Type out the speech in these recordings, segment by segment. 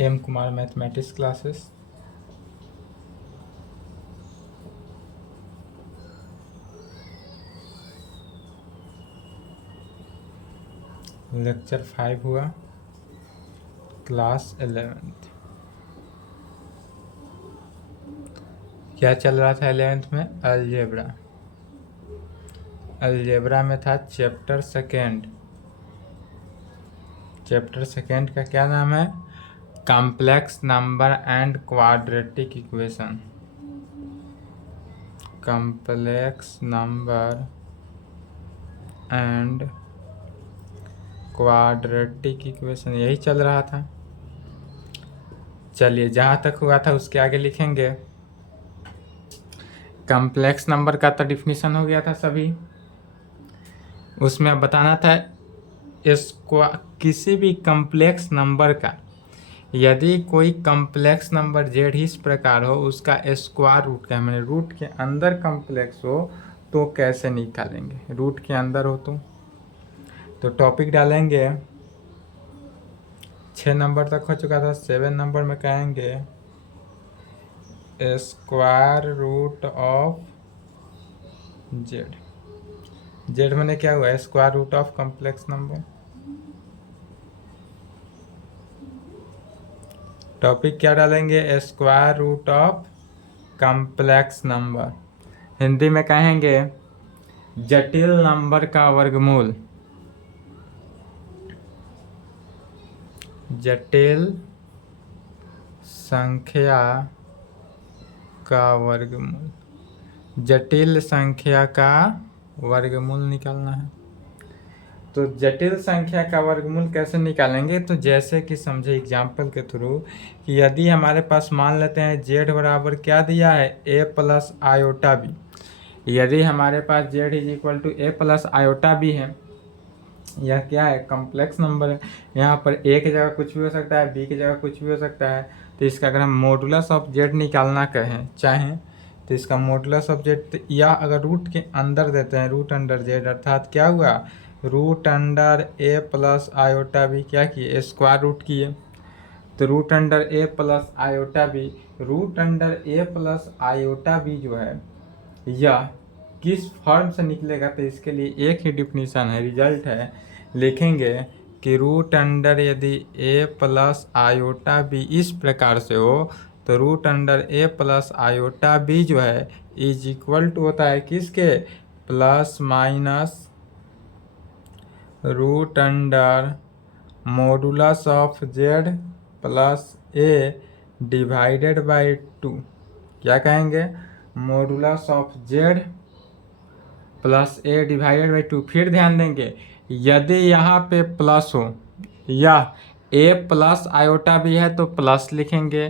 M Kumar mathematics classes. Lecture 5 हुआ, class 11th। क्या चल रहा था 11th में? अलजेब्रा। अलजेब्रा में था चैप्टर सेकेंड। चैप्टर सेकेंड का क्या नाम है? Complex number and quadratic equation. Complex number and quadratic equation, यही चल रहा था। चलिए, जहाँ तक हुआ था उसके आगे लिखेंगे। कॉम्प्लेक्स नंबर का तो डिफिनीशन हो गया था सभी। उसमें अब बताना था किसी भी कॉम्प्लेक्स नंबर का यदि कोई कॉम्प्लेक्स नंबर जेड इस प्रकार हो, उसका स्क्वायर रूट का मैंने रूट के अंदर कॉम्प्लेक्स हो तो कैसे निकालेंगे। रूट के अंदर हो तो टॉपिक डालेंगे। 6 नंबर तक हो चुका था। 7 नंबर में कहेंगे square root of Z. Z मैंने क्या हुआ? Square root of complex number. Topic क्या डालेंगे? Square root of complex number. Hindi में कहेंगे जटिल नंबर का वर्गमूल। जटिल संख्या का वर्गमूल। जटिल संख्या का वर्गमूल निकालना है। तो जटिल संख्या का वर्गमूल कैसे निकालेंगे? तो जैसे कि समझे एग्जाम्पल के थ्रू कि यदि हमारे पास मान लेते हैं जेड बराबर क्या दिया है? A plus iota b. यदि हमारे पास z is equal to a plus iota b है, यह क्या है? कॉम्प्लेक्स नंबर है। यहाँ पर ए की जगह कुछ भी हो सकता है, बी की जगह कुछ भी हो सकता है। तो इसका अगर हम मॉडुलस ऑफ जेड निकालना चाहें तो इसका मॉडुलस ऑफ जेड, या अगर रूट के अंदर देते हैं रूट अंडर जेड, अर्थात क्या हुआ? रूट अंडर ए प्लस आयोटा बी क्या किए? स्क्वायर रूट किए। तो रूट अंडर ए plus iota b, root under ए प्लस आयोटा बी जो है यह किस फॉर्म से निकलेगा? तो इसके लिए एक ही डिफिनीशन है, रिजल्ट है। लिखेंगे कि रूट अंडर यदि ए प्लस आयोटा बी इस प्रकार से हो तो रूट अंडर ए प्लस आयोटा बी जो है इज इक्वल टू होता है किसके? Plus minus root under modulus of Z plus A divided by 2। क्या कहेंगे? Modulus of Z plus A divided by 2। फिर ध्यान देंगे यदि यहाँ पे प्लस हो या ए प्लस आयोटा भी है तो प्लस लिखेंगे,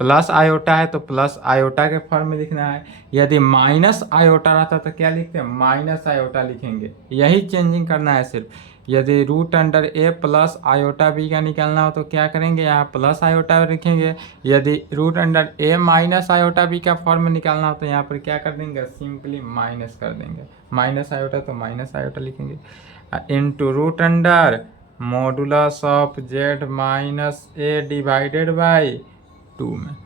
प्लस आयोटा है तो प्लस आयोटा के फॉर्म में लिखना है। यदि माइनस आयोटा रहता तो क्या लिखते हैं? माइनस आयोटा लिखेंगे। यही चेंजिंग करना है सिर्फ। यदि रूट अंडर ए प्लस आयोटा बी का निकालना हो तो क्या करेंगे? यहाँ प्लस आयोटा लिखेंगे। यदि root under A minus iota B का फॉर्म में निकालना हो तो यहाँ पर क्या कर देंगे? सिंपली माइनस कर देंगे। माइनस आयोटा तो माइनस आयोटा लिखेंगे into root under modulus of Z minus A divided by 2 में।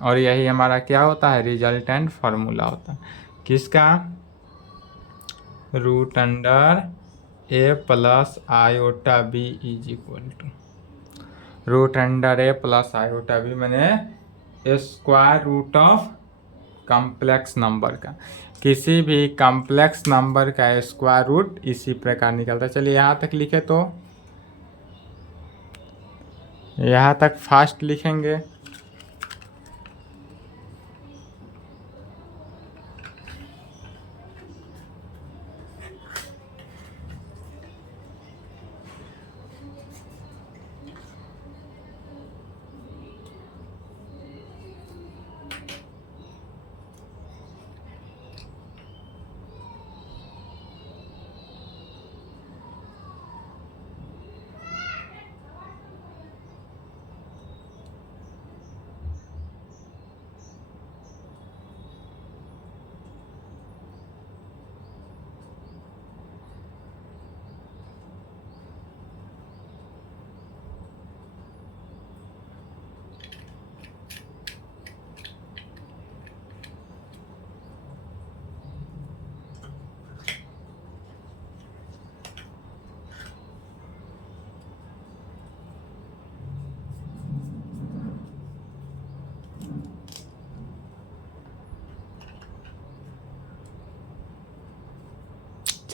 और यही हमारा क्या होता है? रिजल्टेंट फार्मूला होता है किसका? Root under A plus iota B is equal to root under A plus iota b मैंने square root of complex number का। किसी भी कॉम्प्लेक्स नंबर का स्क्वायर रूट इसी प्रकार निकलता है। चलिए यहाँ तक लिखे तो यहाँ तक फास्ट लिखेंगे।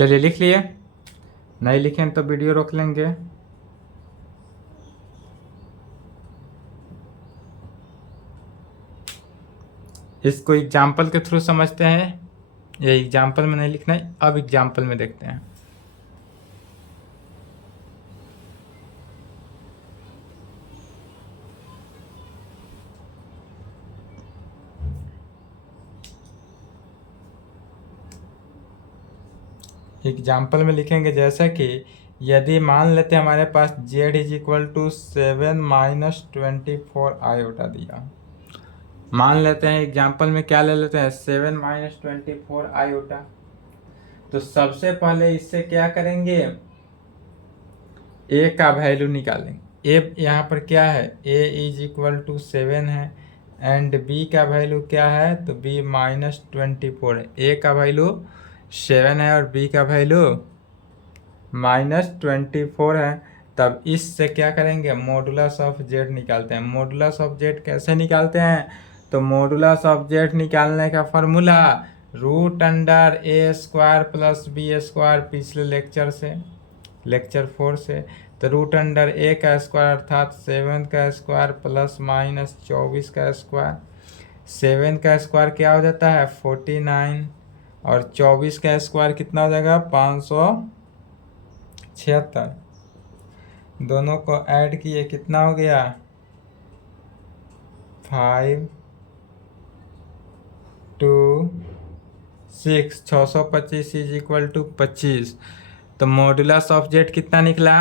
चलिए लिख लिए, नहीं लिखें तो वीडियो रोक लेंगे। इसको एग्जाम्पल के थ्रू समझते हैं, ये एग्जाम्पल में नहीं लिखना है, अब एग्जाम्पल में देखते हैं। एग्जाम्पल में लिखेंगे जैसा कि यदि मान लेते हैं हमारे पास z is equal to 7 minus 24 iota दिया। मान लेते हैं एग्जाम्पल में क्या ले लेते हैं 7 माइनस 24 आयोटा। तो सबसे पहले इससे क्या करेंगे, a का वैल्यू निकालेंगे। a यहाँ पर क्या है, a इज इक्वल टू 7 है एंड b का वैल्यू क्या है, तो b माइनस 24 है। a का वैल्यू 7 है और b का वैल्यू माइनस 24 है। तब इससे क्या करेंगे, मॉडुलस ऑफ जेड निकालते हैं। मॉडुलस ऑफ जेड कैसे निकालते हैं, तो मॉडुलस ऑफ जेड निकालने का formula root under A square plus B square, पिछले लेक्चर से, लेक्चर 4 से। तो रूट अंडर ए का स्क्वायर अर्थात 7 का स्क्वायर प्लस माइनस 24 का स्क्वायर। 7 का स्क्वायर क्या हो जाता है 49 और 24 का स्क्वायर कितना हो जाएगा 576। दोनों को ऐड किए कितना हो गया 5 2 6, 625 इज इक्वल टू 25। तो मॉडुलस ऑफ जेड कितना निकला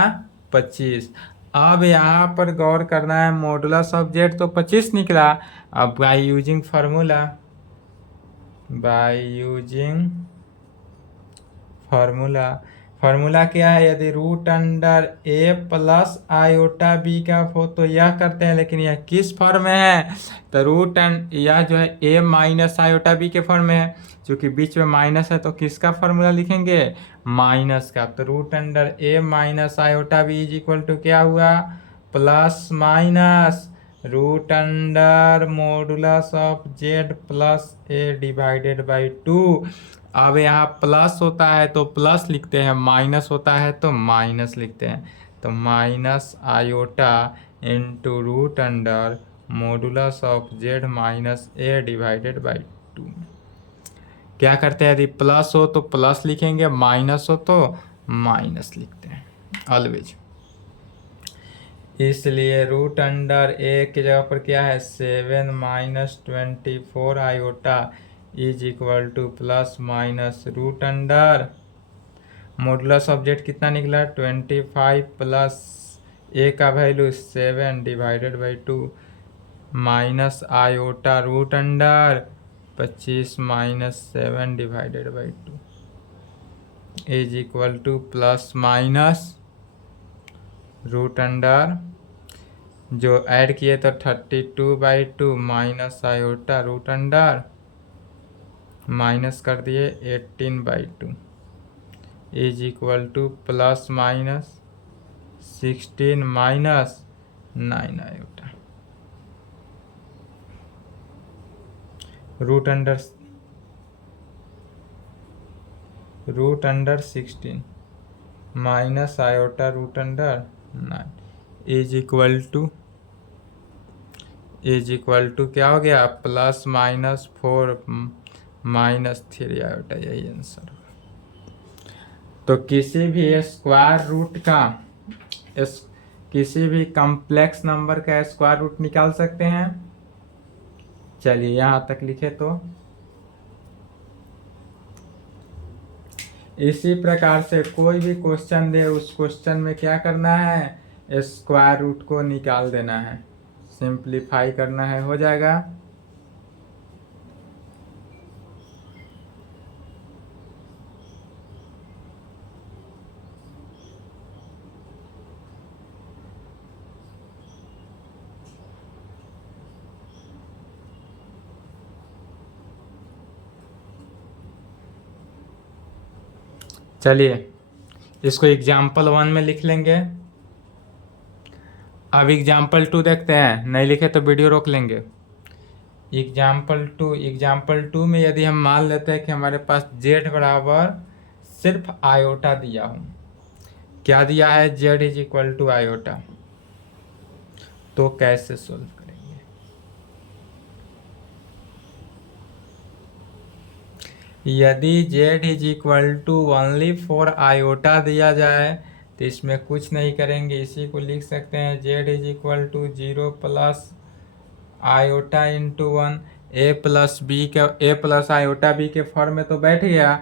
25। अब यहाँ पर गौर करना है, मॉडुलस ऑफ जेड तो 25 निकला। अब बाय यूजिंग फार्मूला, फार्मूला क्या है, यदि रूट अंडर ए प्लस आयोटा बी का हो तो यह करते हैं, लेकिन यह किस फॉर्म में है, तो रूट एंड यह जो है ए माइनस आयोटा बी के फॉर्म में है। क्योंकि बीच में माइनस है तो किसका फॉर्मूला लिखेंगे, माइनस का। तो root under A minus iota B is equal to क्या हुआ, plus minus root under modulus of Z plus A divided by 2। अब यहाँ प्लस होता है तो प्लस लिखते हैं, माइनस होता है तो माइनस लिखते हैं। तो minus iota into root under modulus of Z minus A divided by 2। क्या करते हैं, यदि प्लस हो तो प्लस लिखेंगे, माइनस हो तो माइनस लिखते हैं ऑलवेज। इसलिए रूट अंडर ए की जगह पर क्या है 7 minus 24 iota is equal to plus minus root under modulus of Z कितना निकला 25 प्लस ए का value 7 divided by 2 minus iota root under 25 minus 7 divided by 2 is equal to plus minus root under जो add किए तो 32/2 minus iota root under minus कर दिए 18/2 is equal to plus minus 16 minus 9 iota root under 16 minus iota root under 9 is equal to क्या हो गया plus minus 4 minus 3 iota, यही answer. तो किसी भी स्क्वायर रूट का किसी भी कॉम्प्लेक्स नंबर का स्क्वायर रूट निकाल सकते हैं। चलिए यहाँ तक लिखे तो इसी प्रकार से कोई भी क्वेश्चन दे उस क्वेश्चन में क्या करना है स्क्वायर रूट को निकाल देना है, सिंप्लीफाई करना है, हो जाएगा। चलिए इसको एग्जाम्पल 1 में लिख लेंगे। अब एग्जाम्पल 2 देखते हैं, नहीं लिखे तो वीडियो रोक लेंगे। एग्जाम्पल 2 में यदि हम मान लेते हैं कि हमारे पास z बराबर सिर्फ आयोटा दिया हूँ। क्या दिया है? Z is equal to iota. तो कैसे सोल्व करेंगे? यदि Z is equal to only for iota दिया जाए तो इसमें कुछ नहीं करेंगे, इसी को लिख सकते हैं Z is equal to 0 plus iota into 1। A plus iota B के फॉर्म में तो बैठ गया,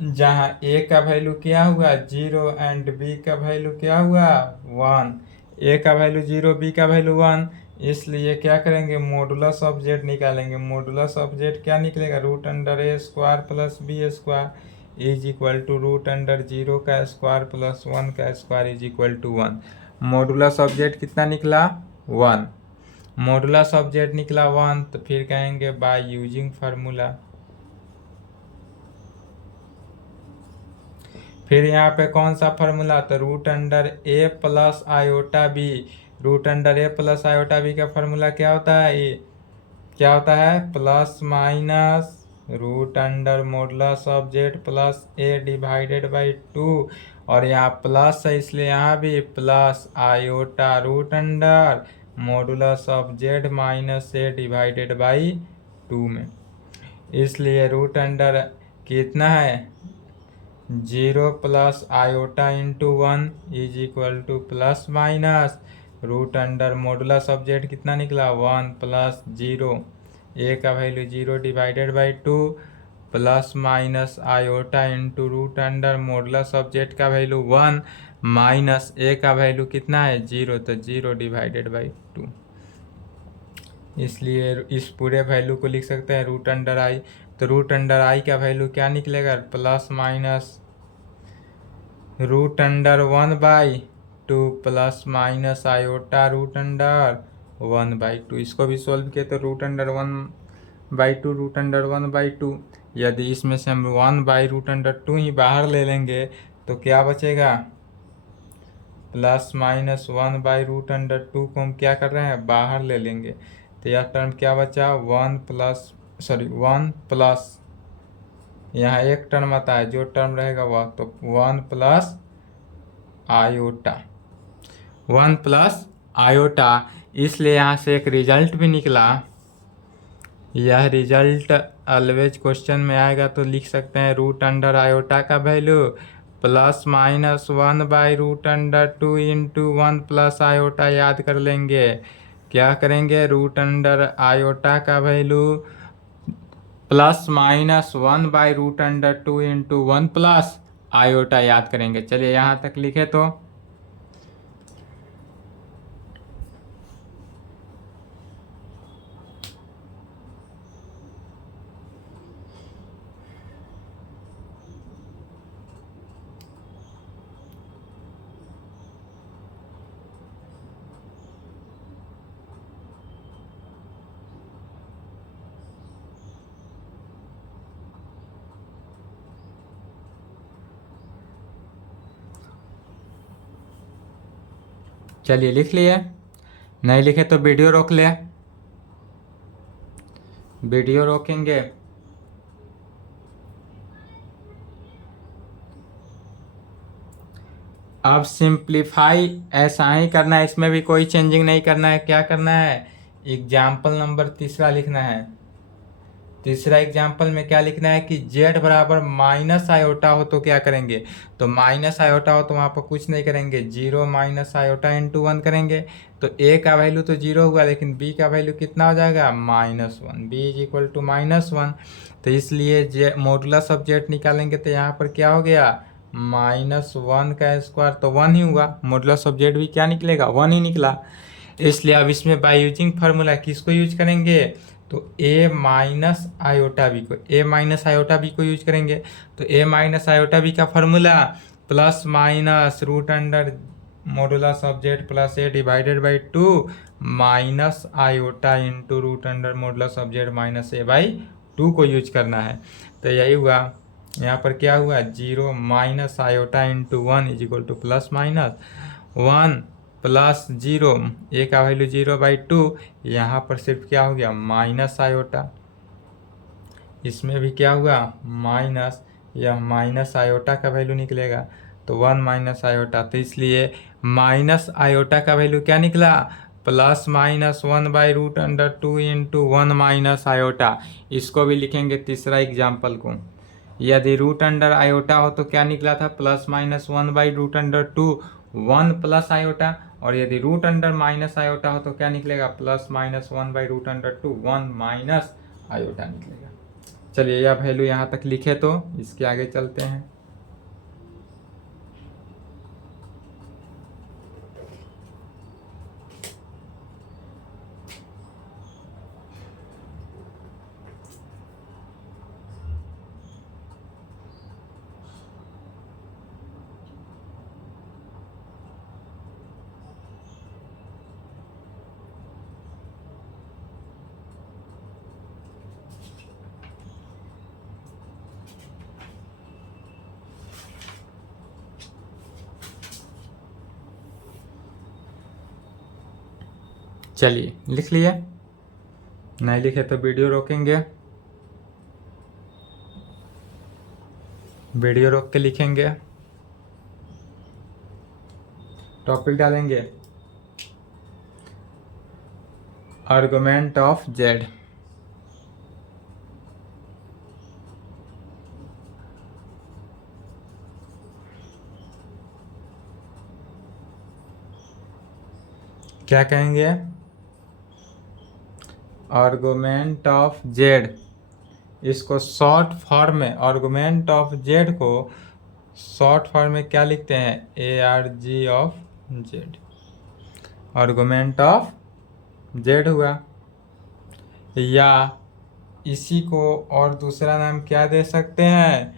जहाँ ए का वैल्यू क्या हुआ 0 एंड बी का वैल्यू क्या हुआ 1। ए का वैल्यू 0, बी का वैल्यू 1, इसलिए क्या करेंगे मॉडुलस ऑफ जेड निकालेंगे। मॉडुलस ऑफ जेड क्या निकलेगा? Root under A square plus B square is equal to root under 0 का स्क्वायर प्लस 1 का square is equal to 1। Modulus of Z कितना निकला? 1। मॉडुलस ऑफ जेड निकला 1, तो फिर कहेंगे बाय यूजिंग फार्मूला। फिर यहाँ पे कौन सा फार्मूला? तो रूट अंडर ए plus iota b. Root under ए प्लस आयोटा बी का फार्मूला क्या होता है? ये क्या होता है? Plus minus root under modulus of Z plus A divided by 2। और यहाँ प्लस है इसलिए यहाँ भी plus iota root under modulus of Z minus A divided by 2 में। इसलिए रूट अंडर कितना है? 0 plus iota into 1 is equal to plus minus root under modulus of Z कितना निकला? 1 प्लस 0, ए का value 0 divided by 2 plus minus iota into root under modulus of Z का value 1 minus A का value कितना है 0, तो 0 divided by 2। इसलिए इस पूरे वैल्यू को लिख सकते हैं रूट अंडर आई। तो रूट अंडर आई का वैल्यू क्या निकलेगा? Plus minus root under 1/2 plus minus iota root under 1/2। इसको भी सोल्व किया तो रूट अंडर 1/2 रूट अंडर 1/2। यदि इसमें से हम 1/√2 ही बाहर ले लेंगे तो क्या बचेगा? प्लस माइनस 1/√2 को हम क्या कर रहे हैं? बाहर ले लेंगे। तो यह टर्म क्या बचा? 1 प्लस यहाँ एक टर्म आता है, जो टर्म रहेगा वह, तो 1 प्लस आयोटा 1 प्लस आयोटा। इसलिए यहाँ से एक रिजल्ट भी निकला। यह रिजल्ट ऑलवेज क्वेश्चन में आएगा तो लिख सकते हैं रूट अंडर आयोटा का value plus minus 1/√2 into 1 plus iota. याद कर लेंगे, क्या करेंगे? रूट अंडर आयोटा का value plus minus 1/√2 into 1 plus iota याद करेंगे। चलिए यहाँ तक लिखे तो चलिए लिख लिए, नहीं लिखे तो वीडियो रोक ले, वीडियो रोकेंगे। अब सिंप्लीफाई ऐसा ही करना है, इसमें भी कोई चेंजिंग नहीं करना है। क्या करना है? एग्जाम्पल नंबर तीसरा लिखना है। तीसरा एग्जाम्पल में क्या लिखना है कि जेड बराबर माइनस आयोटा हो तो क्या करेंगे? तो माइनस आयोटा हो तो वहाँ पर कुछ नहीं करेंगे, 0 माइनस आयोटा इंटू 1 करेंगे। तो ए का वैल्यू तो 0 हुआ, लेकिन बी का वैल्यू कितना हो जाएगा? -1। B is equal to -1। तो इसलिए जे मॉडुलस ऑफ जेड निकालेंगे तो यहाँ पर क्या हो गया? -1 का स्क्वायर, तो 1 ही हुआ। मॉडुलस ऑफ जेड भी क्या निकलेगा? 1 ही निकला। इसलिए अब इसमें बाय यूजिंग फार्मूला किसको यूज करेंगे? तो ए माइनस आयोटा बी को यूज करेंगे। तो ए माइनस आयोटा बी का formula plus minus root under modulus of Z plus A divided by 2 minus iota into root under modulus of Z minus A by 2 को use करना है। तो यही हुआ। यहाँ पर क्या हुआ? 0 minus iota into 1 is equal to plus minus 1 plus 0, A का वैल्यू 0/2। यहाँ पर सिर्फ क्या हो गया? Minus iota. इसमें भी क्या हुआ? माइनस। यह माइनस आयोटा का वैल्यू निकलेगा, तो 1 माइनस आयोटा, तो इसलिए माइनस आयोटा का वैल्यू क्या निकला, +-1/√2 इंटू 1 माइनस आयोटा। इसको भी लिखेंगे तीसरा एग्जाम्पल को। यदि रूट अंडर आयोटा हो तो क्या निकला था, +-1/√2 1 प्लस आयोटा, और यदि रूट अंडर माइनस आयोटा हो तो क्या निकलेगा, +-1/√2 1 माइनस आयोटा निकलेगा। चलिए यह वैल्यू यहाँ तक लिखे, तो इसके आगे चलते हैं। चलिए लिख लिए, नहीं लिखे तो वीडियो रोकेंगे, वीडियो रोक के लिखेंगे। टॉपिक डालेंगे आर्गुमेंट ऑफ जेड। क्या कहेंगे, आर्गुमेंट ऑफ जेड। इसको शॉर्ट फॉर्म में, आर्गुमेंट ऑफ जेड को शॉर्ट फॉर्म में क्या लिखते हैं, ARG of Z, argument of Z हुआ। या इसी को और दूसरा नाम क्या दे सकते हैं,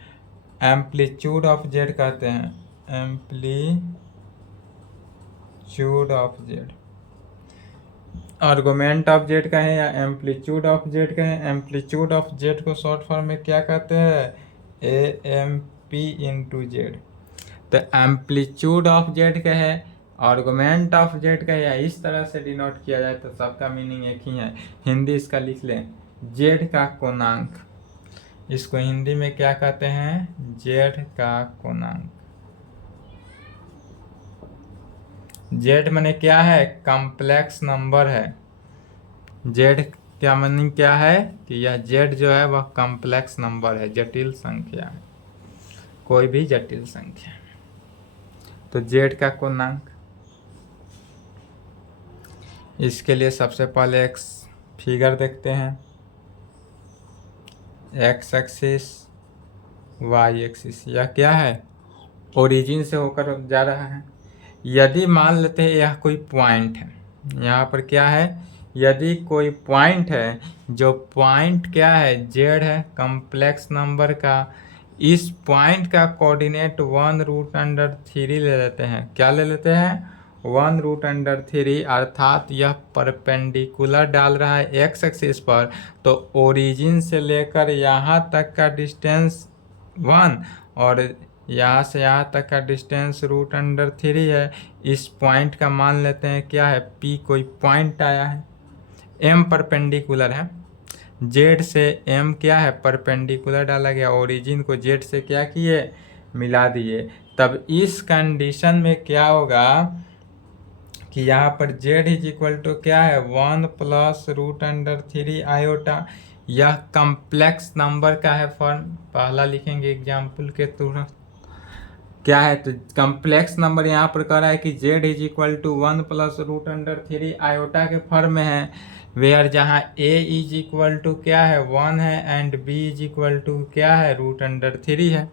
एम्पलीट्यूड ऑफ जेड कहते हैं, amplitude of Z. Argument of Z कहें या एम्पलीट्यूड ऑफ जेड कहें, एम्पलीट्यूड ऑफ जेड को शॉर्ट फॉर्म में क्या कहते हैं, AMP इंटू जेड। तो एम्पलीट्यूड ऑफ जेड कहे, आर्गुमेंट ऑफ जेड कहे, या इस तरह से डिनोट किया जाए तो सबका मीनिंग एक ही है। हिंदी इसका लिख लें, जेड का कोणांक। इसको हिंदी में क्या कहते हैं, जेड का कोणांक। जेड माने क्या है, कॉम्प्लेक्स नंबर है। जेड क्या मीनिंग क्या है कि यह जेड जो है वह कॉम्प्लेक्स नंबर है, जटिल संख्या है, कोई भी जटिल संख्या। तो जेड का कोणांक, इसके लिए सबसे पहले एक फिगर देखते हैं, एक्स एक्सिस वाई एक्सिस। यह क्या है, ओरिजिन से होकर जा रहा है। यदि मान लेते हैं यह कोई पॉइंट है, यहाँ पर क्या है, यदि कोई पॉइंट है, जो पॉइंट क्या है, जेड है, कॉम्प्लेक्स नंबर का, इस पॉइंट का कोऑर्डिनेट 1√3 ले लेते हैं। क्या ले लेते हैं, 1√3, अर्थात यह परपेंडिकुलर डाल रहा है एक्स एक्सिस पर, तो ओरिजिन से लेकर यहाँ तक का डिस्टेंस 1 और यहाँ से यहाँ तक का डिस्टेंस √3 है। इस पॉइंट का मान लेते हैं क्या है, P कोई पॉइंट आया है, M परपेंडिकुलर है, Z से M क्या है, परपेंडिकुलर डाला गया, ओरिजिन को Z से क्या किए, मिला दिए। तब इस कंडीशन में क्या होगा कि यहाँ पर Z इज इक्वल टू क्या है, 1 + √3 आयोटा। यह कॉम्प्लेक्स नंबर का है फॉर्म, पहला लिखेंगे एग्जाम्पल के तुरंत। क्या है, तो कॉम्प्लेक्स नंबर यहाँ पर कह रहा है कि Z is equal to 1 + √3 iota के फॉर्म में है, वेयर जहाँ A इज इक्वल टू क्या है, 1 है, and B is equal to क्या है, √3 है।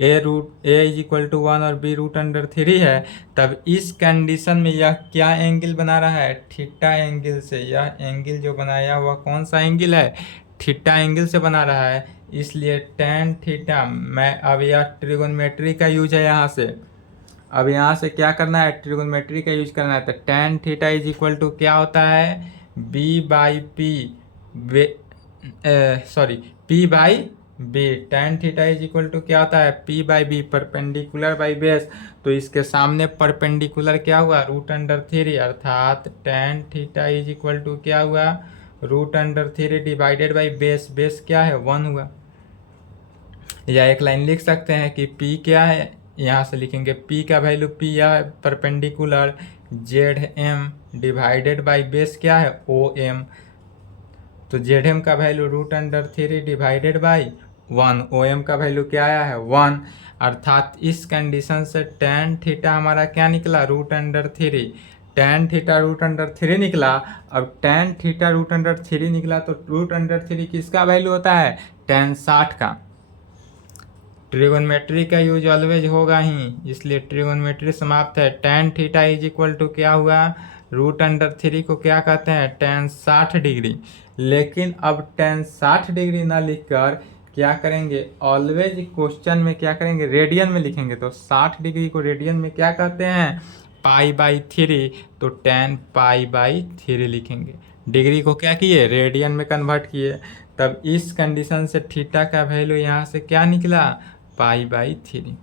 A इज इक्वल टू 1 और B √3 है। तब इस कंडीशन में यह क्या एंगल बना रहा है, थीटा एंगल से। यह एंगल जो बनाया हुआ कौन सा एंगल है, थीटा एंगल से बना रहा है, इसलिए tan थीटा। मैं अब यह ट्रिगोनोमेट्री का यूज है, यहाँ से अब यहाँ से क्या करना है, ट्रिगोनोमेट्री का यूज करना है। तो tan theta is equal to क्या होता है, B/P, P/B। tan theta is equal to क्या होता है, P/B, परपेंडिकुलर बाई बेस। तो इसके सामने परपेंडिकुलर क्या हुआ, √3, अर्थात tan theta is equal to क्या हुआ, √3 डिवाइडेड बाई बेस। बेस क्या है, 1 हुआ। या एक लाइन लिख सकते हैं कि P क्या है, यहाँ से लिखेंगे P का वैल्यू P या perpendicular ZM divided by base क्या है OM। तो ZM का वैल्यू √3 डिवाइडेड बाई 1, OM का वैल्यू क्या आया है 1। अर्थात इस कंडीशन से tan थीटा हमारा क्या निकला √3। tan थीटा √3 निकला। अब tan थीटा √3 निकला तो √3 किसका वैल्यू होता है tan 60 का। ट्रिगोनमेट्री का यूज ऑलवेज होगा ही, इसलिए ट्रिगोनमेट्री समाप्त है। tan theta is equal to क्या हुआ √3 को क्या कहते हैं tan 60 डिग्री। लेकिन अब tan 60 डिग्री ना लिखकर क्या करेंगे, ऑलवेज क्वेश्चन में क्या करेंगे रेडियन में लिखेंगे। तो 60 डिग्री को रेडियन में क्या कहते हैं π/3, तो tan π/3 लिखेंगे। डिग्री को क्या किए रेडियन में कन्वर्ट किए। तब इस कंडीशन से थीटा का वैल्यू यहाँ से क्या निकला π/3।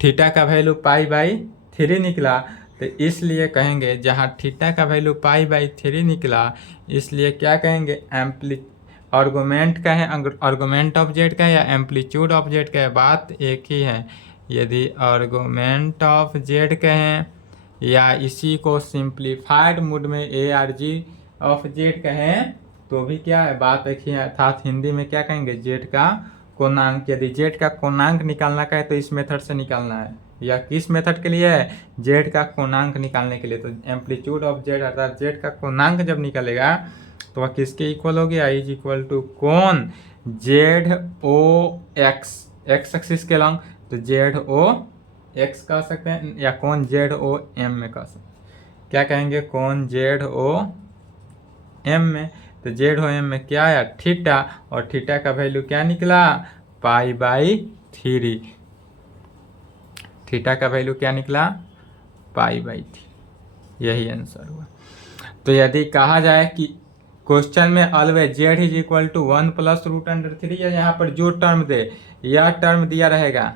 थीटा का वैल्यू π/3 निकला, तो इसलिए कहेंगे जहाँ थीटा का वैल्यू π/3 निकला, इसलिए क्या कहेंगे आर्गुमेंट का है, आर्गुमेंट ऑफ जेड का है या एम्पलीट्यूड ऑफ जेड का है, बात एक ही है। यदि आर्गुमेंट ऑफ जेड कहें या इसी को सिंप्लीफाइड मूड में ARG ऑफ जेड कहें तो भी क्या है बात एक ही है। अर्थात हिंदी में क्या कहेंगे जेड का कोणांक। यदि जेड का कोणांक निकालना का है तो इस मेथड से निकालना है। या किस मेथड के लिए है जेड का कोणांक निकालने के लिए। तो एम्पलीट्यूड ऑफ जेड अर्थात जेड का कोणांक जब निकलेगा तो वह किसके इक्वल हो गया इज इक्वल टू कोण ZOX, एक्स एक्सिस के लॉन्ग, तो ZOX कह सकते हैं या कोण ZOM में कह सकते हैं। क्या कहेंगे कोण ZOM में, तो ZOM में क्या आया थीटा, और थीटा का वैल्यू क्या निकला π/3। थीटा का वैल्यू क्या निकला π/3, यही आंसर हुआ। तो यदि कहा जाए कि क्वेश्चन में always Z is equal to 1 + √3, या यहाँ पर जो टर्म दे यह टर्म दिया रहेगा।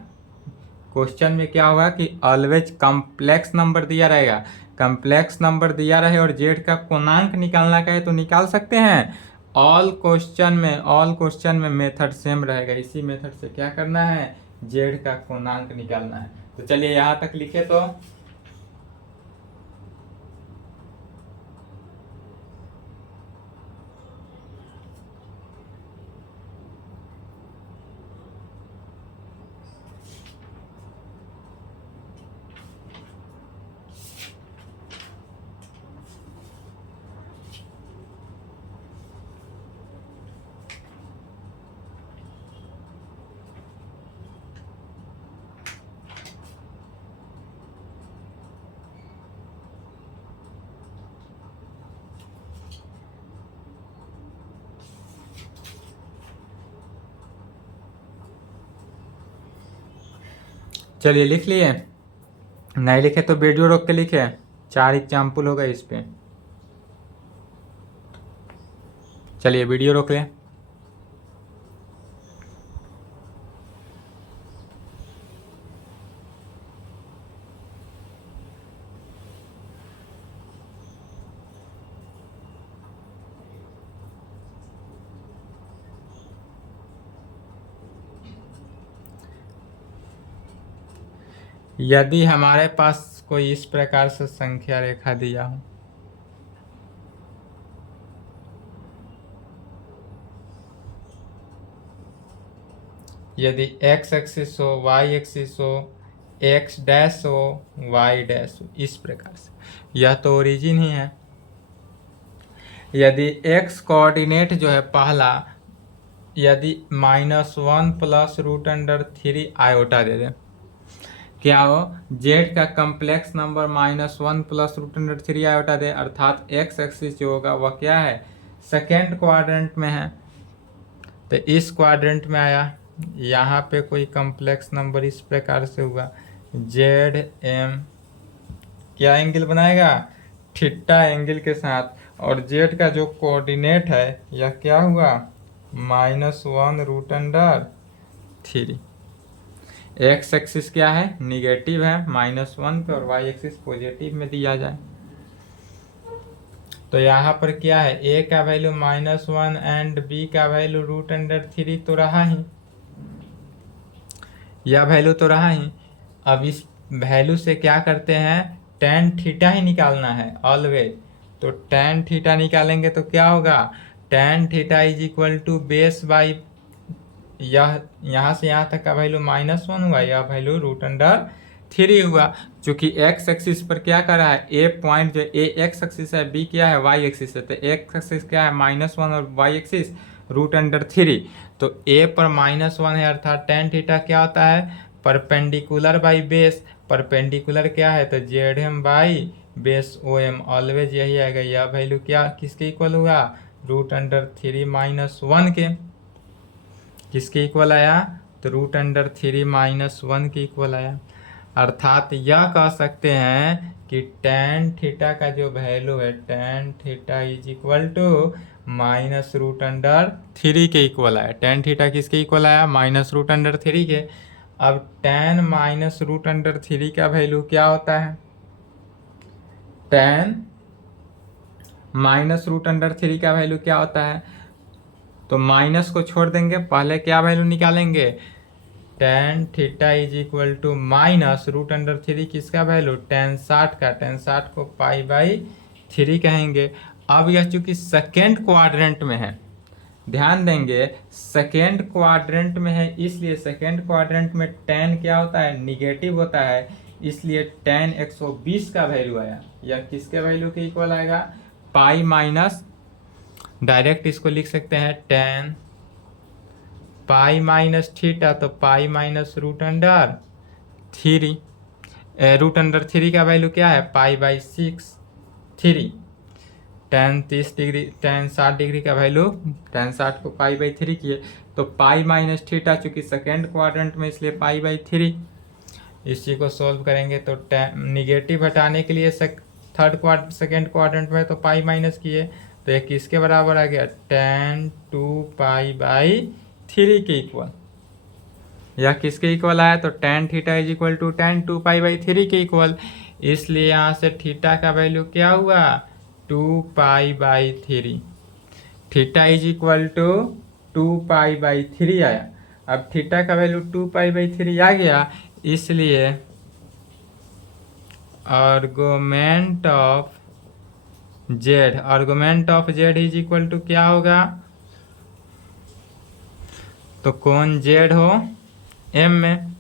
क्वेश्चन में क्या होगा कि ऑलवेज कॉम्प्लेक्स नंबर दिया रहेगा, कॉम्प्लेक्स नंबर दिया रहे और जेड का कोणांक निकालना का है तो निकाल सकते हैं। ऑल क्वेश्चन में मेथड सेम रहेगा। इसी मेथड से क्या करना है जेड का कोणांक निकालना है। तो चलिए यहाँ तक लिखे तो चलिए लिख लिए, नहीं लिखे तो वीडियो रोक के लिखे, 4 एग्जाम्पल होगा इस पे। चलिए वीडियो रोक लें। यदि हमारे पास कोई इस प्रकार से संख्या रेखा दिया हो, यदि x एक्सिस हो, y एक्सिस हो, x डैश हो, y डैश हो, इस प्रकार से, यह तो ओरिजिन ही है। यदि x कोऑर्डिनेट जो है पहला, यदि -1 + √3 आयोटा दे दें, क्या हो जेड का कम्प्लेक्स नंबर -1 + √3 आयोटा दे, अर्थात एक्स एक्सिस जो होगा वह क्या है सेकेंड क्वाड्रेंट में है। तो इस क्वाड्रेंट में आया, यहाँ पे कोई कम्प्लेक्स नंबर इस प्रकार से हुआ ZM क्या एंगल बनाएगा थीटा एंगल के साथ, और जेड का जो कोऑर्डिनेट है यह क्या हुआ -1 √3। एक्स एक्सिस क्या है निगेटिव है -1 पे, और वाई एक्सिस पॉजिटिव में दिया जाए तो यहाँ पर क्या है ए का वैल्यू -1 एंड बी का वैल्यू √3 तो रहा ही। यह वैल्यू तो रहा ही। अब इस वैल्यू से क्या करते हैं, टेन थीटा ही निकालना है ऑलवेज। तो टेन थीटा निकालेंगे तो क्या होगा, tan theta is equal to base by, यह यहाँ से यहाँ तक का वैल्यू -1 हुआ, यह वैल्यू √3 हुआ। चूंकि एक्स एक्सिस पर क्या कर रहा है, ए पॉइंट जो ए एक्स एक्सिस है, बी क्या है वाई एक्सिस है, तो एक्स एक्सिस क्या है -1 और वाई एक्सिस √3। तो ए पर -1 है, अर्थात टेन थीटा क्या होता है, परपेंडिकुलर बाई बेस। परपेंडिकुलर क्या है, तो Z M by base O M, always यही आएगा। यह वैल्यू क्या किसके इक्वल हुआ, √3 -1 के। किसके इक्वल आया, तो √3 -1 के इक्वल आया। अर्थात यह कह सकते हैं कि टेन थीटा का जो वैल्यू है, tan theta is equal to -√3 के इक्वल आया। टेन थीटा किसके इक्वल आया, -√3 के। अब टेन -√3 का वैल्यू क्या होता है, टेन -√3 का वैल्यू क्या होता है, तो माइनस को छोड़ देंगे, पहले क्या वैल्यू निकालेंगे, tan theta is equal to -√3 किसका वैल्यू, टेन 60 का, टेन 60 को π/3 कहेंगे। अब यह चूंकि सेकेंड क्वाड्रेंट में है, ध्यान देंगे सेकेंड क्वाड्रेंट में है, इसलिए सेकेंड क्वाड्रेंट में टेन क्या होता है, निगेटिव होता है, इसलिए टेन 120 का वैल्यू आया। यह किसके वैल्यू के इक्वल आएगा, पाई माइनस, डायरेक्ट इसको लिख सकते हैं टेन पाई माइनस थीटा, तो पाई माइनस √3 का वैल्यू क्या है, π/6 3। टेन 30 डिग्री, टेन 60 डिग्री का वैल्यू, टेन 60 को π/3 किए, तो पाई माइनस थीटा, चूंकि सेकेंड क्वाड्रेंट में इसलिए π/3। इसी को सोल्व करेंगे तो निगेटिव हटाने के लिए सेकेंड क्वाड्रेंट में तो पाई माइनस किए, तो ये किसके बराबर आ गया, टेन 2π/3 के इक्वल। यह किसके इक्वल आया, तो tan theta is equal to tan 2π/3 के इक्वल। इसलिए यहाँ से थीटा का वैल्यू क्या हुआ, 2π/3। थीटा इज इक्वल टू 2π/3 आया। अब थीटा का वैल्यू 2π/3 आ गया, इसलिए argument of Z is equal to क्या होगा, तो कौन जेड हो एम में,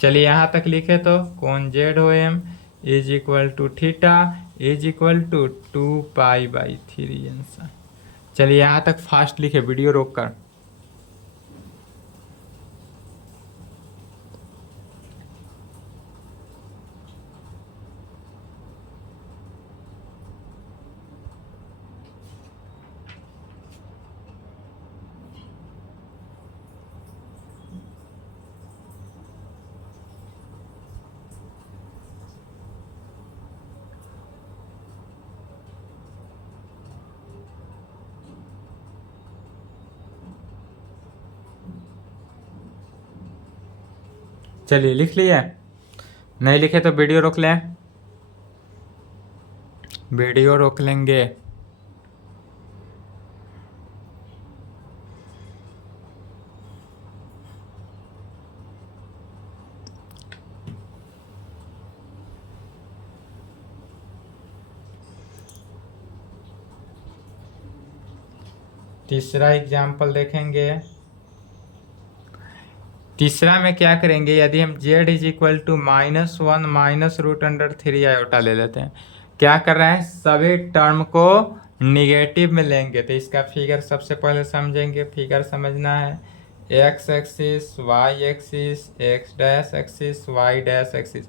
चलिए यहाँ तक लिखे, तो कौन जेड हो m is equal to theta is equal to 2π/3 answer. चलिए यहाँ तक फास्ट लिखे, वीडियो रोक कर। चलिए लिख लिए, नहीं लिखे तो वीडियो रोक लें, वीडियो रोक लेंगे। तीसरा एग्जाम्पल देखेंगे। तीसरा में क्या करेंगे, यदि हम z is equal to -1 -√3 iota ले लेते हैं, क्या कर रहा है, सभी टर्म को निगेटिव में लेंगे। तो इसका फिगर सबसे पहले समझेंगे, फिगर समझना है, x axis, y axis, x dash axis, y dash axis.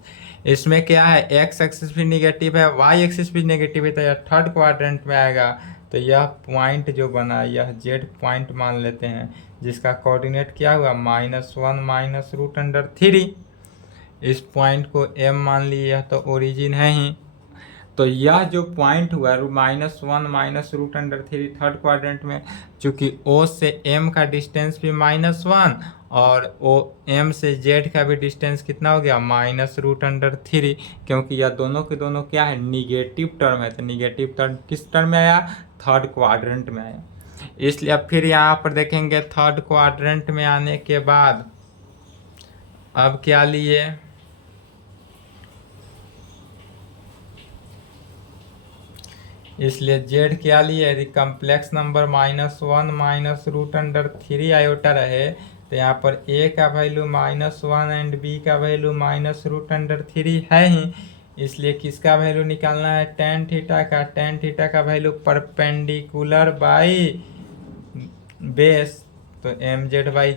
इसमें क्या है, x एक्सिस भी निगेटिव है, y एक्सिस भी निगेटिव है, तो यह थर्ड क्वाड्रेंट में आएगा। तो यह पॉइंट जो बना, यह z पॉइंट मान लेते हैं, जिसका कोऑर्डिनेट क्या हुआ, -1 -√3। इस पॉइंट को m मान लिए, यह तो ओरिजिन है ही। तो यह जो पॉइंट हुआ -1 -√3 थर्ड क्वाड्रेंट में, चूंकि O से M का डिस्टेंस भी -1 और M से Z का भी डिस्टेंस कितना हो गया, -√3, क्योंकि यह दोनों के दोनों क्या है, निगेटिव टर्म है। तो निगेटिव टर्म किस टर्म में आया, थर्ड क्वाड्रेंट में आया। इसलिए अब फिर यहाँ पर देखेंगे थर्ड क्वाड्रेंट में आने के बाद अब क्या लिए, इसलिए जेड क्या लिए, यदि complex number -1 minus root under 3 iota रहे तो यहाँ पर ए का वैल्यू -1 एंड बी का वैल्यू माइनस रूट अंडर 3 है ही, इसलिए किसका वैल्यू निकालना है, टेन थीटा का। टेन थीटा का वैल्यू परपेंडिकुलर बाई बेस, तो एम जेड बाई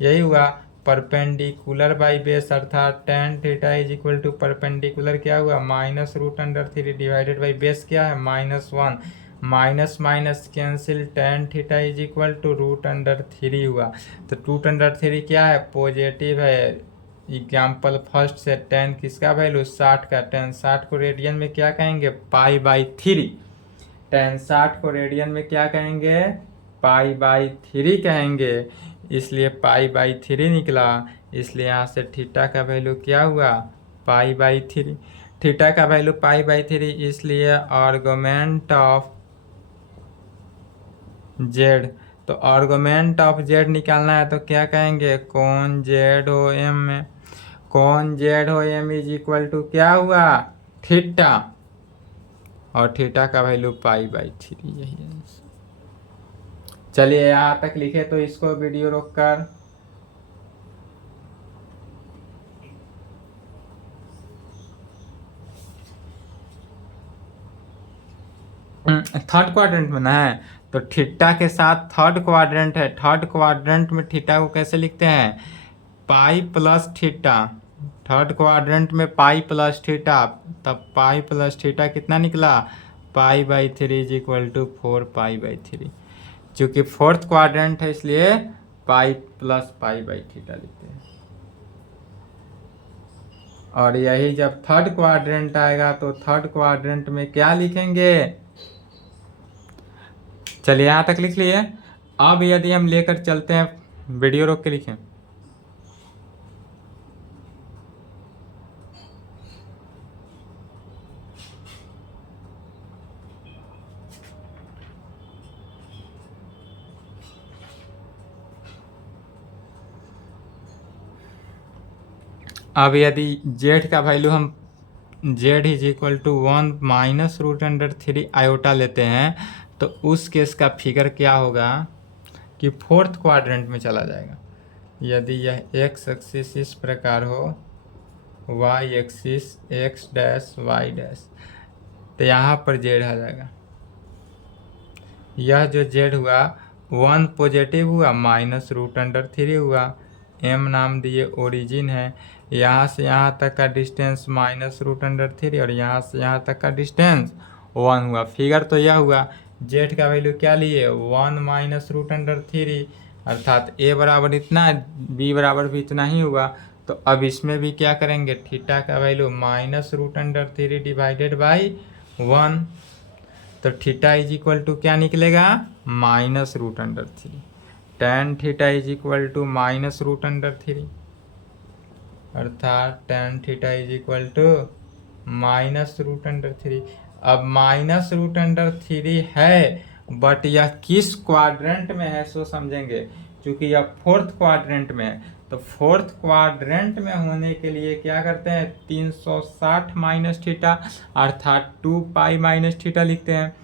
यही हुआ, परपेंडिकुलर बाई बेस अर्थात tan theta is equal to perpendicular क्या हुआ minus root under 3 divided by base क्या है -1, minus minus cancel, tan theta is equal to root under 3 हुआ। तो रूट अंडर 3 क्या है, पॉजिटिव है। एग्जाम्पल फर्स्ट से टेन किसका वैल्यू 60 का, टेन 60 को रेडियन में क्या कहेंगे π/3, टेन 60 को रेडियन में क्या कहेंगे π/3 कहेंगे, इसलिए π/3 निकला। इसलिए यहाँ से थीटा का वैल्यू क्या हुआ π/3, थीटा का वैल्यू π/3, इसलिए आर्गुमेंट ऑफ जेड, तो आर्गुमेंट ऑफ जेड निकालना है तो क्या कहेंगे कौन जेड ओ एम में, कौन Z O M is equal to क्या हुआ थीटा, और थीटा का वैल्यू π/3, यही आंसर। चलिए यहाँ तक लिखे तो इसको वीडियो रोककर थर्ड क्वाड्रेंट में ना है, तो थीटा के साथ थर्ड क्वाड्रेंट है, थर्ड क्वाड्रेंट में थीटा को कैसे लिखते हैं π+θ, थर्ड क्वाड्रेंट में π+θ, तब π+θ कितना निकला π/3 इज इक्वल टू 4π/3, चूंकि फोर्थ क्वाड्रेंट है इसलिए π+π/θ लिखते हैं। और यही जब थर्ड क्वाड्रेंट आएगा तो थर्ड क्वाड्रेंट में क्या लिखेंगे, चलिए यहाँ तक लिख लिए। अब यदि हम लेकर चलते हैं, वीडियो रोक के लिखें, अब यदि जेड का वैल्यू हम Z is equal to 1 minus root under 3 iota लेते हैं तो उस केस का फिगर क्या होगा कि फोर्थ क्वाड्रेंट में चला जाएगा। यदि यह एक्स एक्सिस इस प्रकार हो, Y axis X dash Y dash, तो यहाँ पर जेड आ जाएगा। यह जो जेड हुआ 1 पॉजिटिव हुआ माइनस रूट अंडर 3 हुआ, एम नाम दिए ओरिजिन है, यहाँ से यहाँ तक का डिस्टेंस माइनस रूट अंडर 3 और यहाँ से यहाँ तक का डिस्टेंस 1 हुआ। फिगर तो यह हुआ, जेड का वैल्यू क्या लिए 1 माइनस रूट अंडर 3, अर्थात ए बराबर इतना, बी बराबर भी इतना ही हुआ। तो अब इसमें भी क्या करेंगे, थीटा का value minus root under 3 divided by 1, तो थीटा इज इक्वल टू क्या निकलेगा minus root under 3, tan theta is equal to minus root under 3, अर्थात tan theta is equal to minus root under 3। अब माइनस रूट अंडर 3 है, but यह किस quadrant में है सो समझेंगे, क्योंकि यह फोर्थ क्वाड्रेंट में है। तो फोर्थ क्वाड्रेंट में होने के लिए क्या करते हैं 360 माइनस थीटा अर्थात 2π-θ लिखते हैं।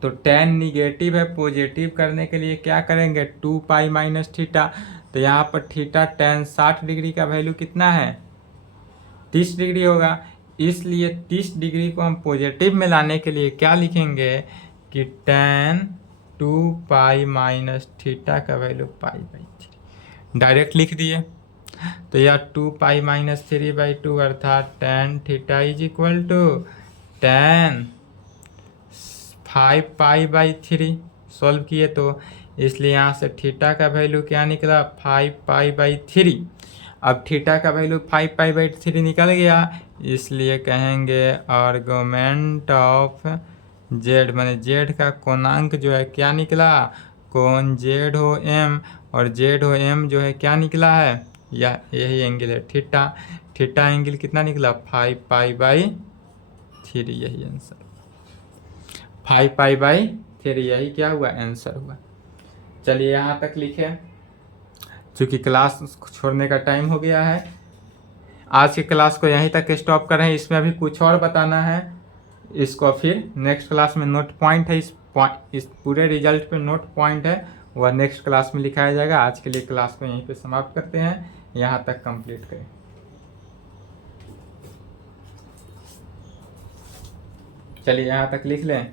तो टेन निगेटिव है, पॉजिटिव करने के लिए क्या करेंगे 2π-θ, तो यहाँ पर थीटा टेन 60 डिग्री का वैल्यू कितना है 30 डिग्री होगा, इसलिए 30 डिग्री को हम पॉजिटिव में लाने के लिए क्या लिखेंगे कि टेन 2π-θ का वैल्यू π/3 डायरेक्ट लिख दिए। तो यह 2π-3/2 अर्थात tan theta is equal to tan 5π/3 solve किए तो, इसलिए यहाँ से थीटा का वैल्यू क्या निकला 5π/3। अब थीटा का वैल्यू 5π/3 निकल गया, इसलिए कहेंगे आर्गुमेंट ऑफ जेड, माने जेड का कोणांक जो है क्या निकला कोण जेड हो एम, और जेड हो एम जो है क्या निकला है यही एंगल है थीटा, थीटा एंगल कितना निकला 5π/3, यही आंसर 5π/3। फिर यही क्या हुआ, आंसर हुआ। चलिए यहाँ तक लिखे, क्योंकि क्लास छोड़ने का टाइम हो गया है। आज की क्लास को यहीं तक स्टॉप कर रहे हैं। इसमें अभी कुछ और बताना है, इसको फिर नेक्स्ट क्लास में नोट पॉइंट है, इस पूरे रिजल्ट पे नोट पॉइंट है, वह नेक्स्ट क्लास में लिखाया जाएगा। आज के लिए क्लास को यहीं पे समाप्त करते हैं, यहाँ तक कंप्लीट करें। चलिए यहाँ तक लिख लें।